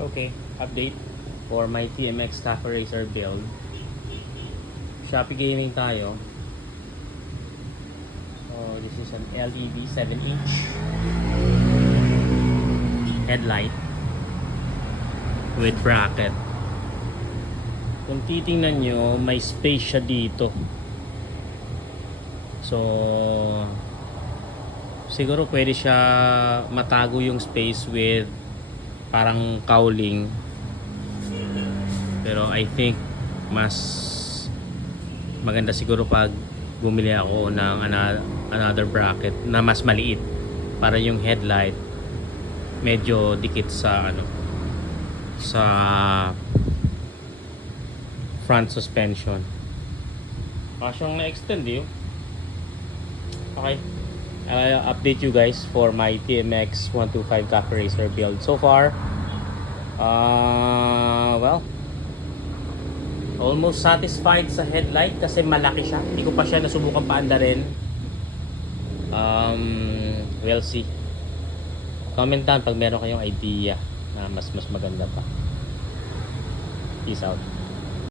Okay, update for my TMX Taco Racer build. Shopee Gaming tayo. So this is an LED 7-inch headlight with bracket. Kung titingnan nyo, may space siya dito. So siguro pwede siya matago yung space with parang cowling, pero I think mas maganda siguro pag bumili ako ng another bracket na mas maliit para yung headlight medyo dikit sa sa front suspension. Kasyong na-extend yun. Okay, I'll update you guys for my TMX 125 Taco Racer build. So far, well, almost satisfied sa headlight kasi malaki siya. Hindi ko pa siya nasubukan paandarin. We'll see. Comment down pag meron kayong idea na mas maganda pa. Peace out.